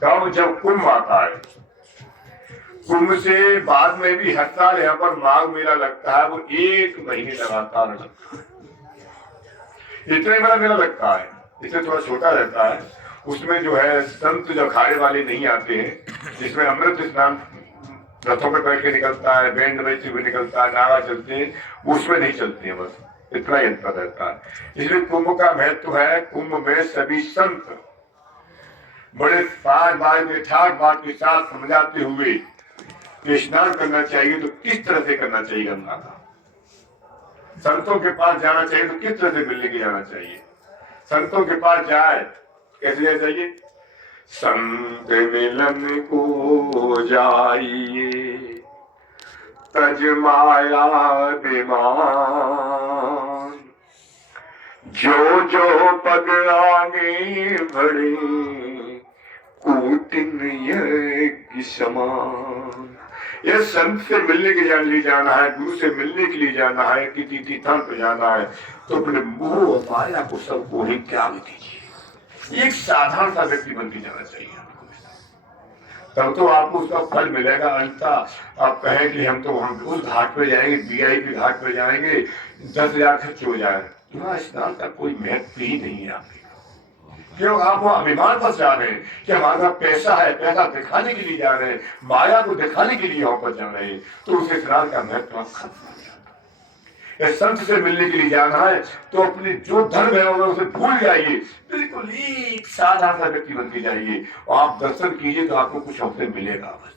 कब? जब कुंभ आता है। कुंभ से बाद में भी हर साल यहाँ पर माघ मेला लगता है, वो 1 महीने लगातार लगता है। इतने बड़ा मेला लगता है, इससे थोड़ा छोटा रहता है। उसमें जो है संत जो अखाड़े वाले नहीं आते हैं, जिसमें अमृत स्नान रथों पर बैठ के निकलता है, बैंड बजते हुए निकलता है, नारा चलते हैं, उसमें नहीं चलते हैं, बस इतना ही अंतर रहता है। इसलिए कुंभ का महत्व है। कुंभ में सभी संत बड़े साज बाज के ठाट बाट के साथ समझाते हुए कि स्नान करना चाहिए तो किस तरह से करना चाहिए गंगा का, संतों के पास जाना चाहिए तो किस तरह से मिलने के जाना चाहिए, संतों के पास जाए कैसे जाना चाहिए। संत मिलन को जाइए तज माया विमान, जो जो पग आगे बढ़े कूटिन यज्ञ समान। ये संत से मिलने के लिए जाना है, गुरु से मिलने के लिए जाना है, किसी तीर्थान पर जाना है, तो अपने मोह और माया को सबको ही त्याग दीजिए। एक साधारण सा व्यक्ति बन के जाना चाहिए, तब तो आपको उसका फल मिलेगा। अन्यथा आप कहें कि हम तो उस घाट पर जाएंगे, वीआईपी घाट पर जाएंगे, 10,000 खर्च हो जाए, तुम्हारा स्नान का कोई महत्व ही नहीं है आपके। क्यों? आप वो अभिमान पर जा रहे हैं कि हमारे पास पैसा है, पैसा दिखाने के लिए जा रहे हैं, माया को दिखाने के लिए वहां पर जा रहे हैं, तो उस स्नान का महत्व आप खत्म हो जाता है। संत से मिलने के लिए जाना है तो अपने जो धर्म है उसे भूल जाइए, बिल्कुल एक साधारण सा व्यक्ति बन के जाइए और आप दर्शन कीजिए तो आपको कुछ अवसर मिलेगा। बस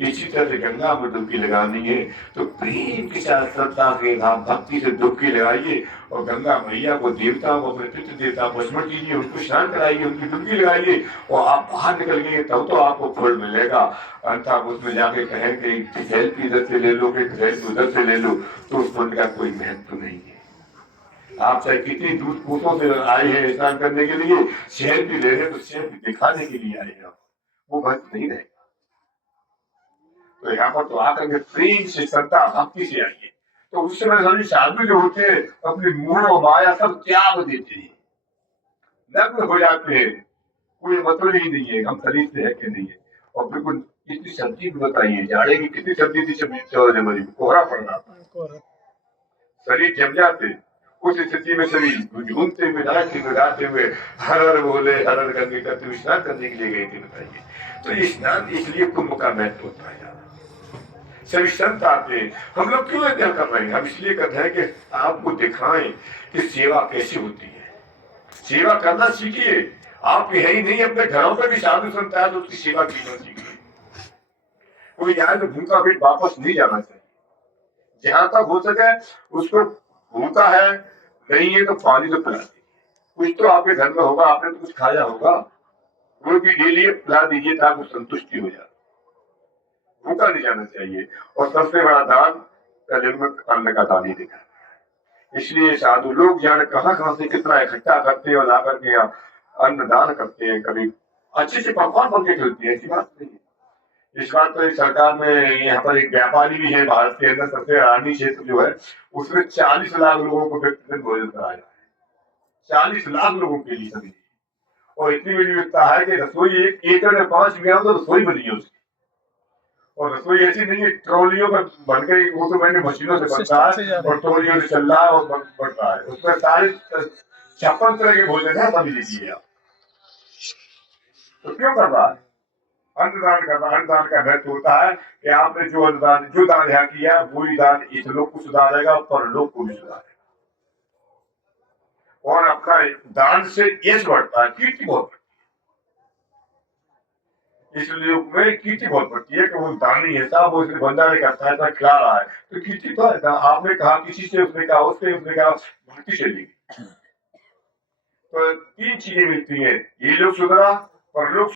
इसी तरह से गंगा में डुबकी लगानी है तो प्रेम के साथ श्रद्धा के साथ भक्ति से डुबकी लगाइए और गंगा मैया को, देवता को, अपने पितृ देवता को स्मरण कीजिए, उनको स्नान कराइए, उनकी डुबकी लगाइए और आप बाहर निकल गए तब तो आपको फल मिलेगा। अन्यथा उसमें जाके कहें कि सेल्फी इधर से ले लो, कि सेल्फी उधर से ले लो, तो उस पुण्य का कोई महत्व नहीं है। आप चाहे कितनी दूर कोसों से आए हैं स्नान करने के लिए, सेल्फी ले रहे तो सेल्फी दिखाने के लिए आए हैं, वो महत्व नहीं रहेगा। तो यहाँ पर तो आकर के प्रेम से, श्रद्धा भक्ति से आइए, तो उस समय सभी साधु जो होते हैं अपनी मोह और माया सब त्याग देते हैं, नग्न हो जाते हैं, कोई मतलब ही नहीं है हम शरीर से है कि नहीं है। और बिल्कुल कितनी सर्दी भी बताइए, जाड़े की कितनी सर्दी थी 14 जनवरी को, कोहरा पड़ रहा था, शरीर जम जाते। उस स्थिति में शरीर झूमते हुए, गाते हुए हर हर बोले, हर हर करके करते हुए स्नान करने के लिए गए थे, बताइए। तो ये स्नान इसलिए कुंभ का महत्व होता है। सभी संत आते हैं, हम लोग क्यों क्या कर रहे हैं? हम इसलिए कर रहे हैं कि आपको दिखाएं कि सेवा कैसे होती है। सेवा करना सीखिए, आप है ही नहीं, अपने घरों पे भी साधु संत आए तो उसकी सेवा करना सीखिए। कोई जाए तो भूखा पेट वापस नहीं जाना चाहिए, जहां तक हो सके उसको, भूखा है नहीं है तो पानी तो पिला दीजिए, कुछ तो आपके घर में होगा, आपने तो कुछ खाया होगा, वो भी डेली पिला दीजिए ताकि संतुष्टि हो जाए। भूखा नहीं जाना चाहिए। और सबसे बड़ा दान कलयुग में अन्न का दान ही दिखा। इसलिए साधु लोग जाने कहां कहां से कितना इकट्ठा करते हैं और ला करके यहाँ अन्न दान करते हैं, कभी अच्छे से पकवान बन के खिलती है, ऐसी बात नहीं है। इस बात तो सरकार में यहाँ पर एक व्यापारी भी है भारत के अंदर, सबसे रानी क्षेत्र जो है उसमें 40 लाख लोगों को व्यक्तिगत भोजन कराया है, 40 लाख लोगों के लिए सभी। और इतनी बड़ी व्यवस्था है कि रसोई 1 एकड़ में 5 गया तो रसोई बनी है उसकी। और रसोई ऐसी नहीं है ट्रॉलियों पर बन गई, वो तो मैंने मशीनों से बनता है और ट्रॉलियों से चल रहा है और बढ़ रहा है, उसमें सारे 56 तरह के भोजन है, समझ लीजिए आप। तो क्यों कर रहा है? अन्नदान करना। अन्नदान का महत्व होता है कि आपने जो अन्नदान, जो दान यहाँ किया वही दान इस लोग को सुधारेगा, पर लोग को भी सुधारेगा। और आपका दान से यश बढ़ता है, कीर्ति बहुत बढ़ती है। इसलिए में कीर्ति बहुत बढ़ती है कि वो दानी है साहब, वो इसलिए भंडारे करता है, खिला रहा है, तो कीर्ति तो है। आपने कहा किसी से, उसने कहा उससे, उसने कहा, भक्ति चलेगी। तो 3 चीजें मिलती है, ये लोग सुधरा, पर लोग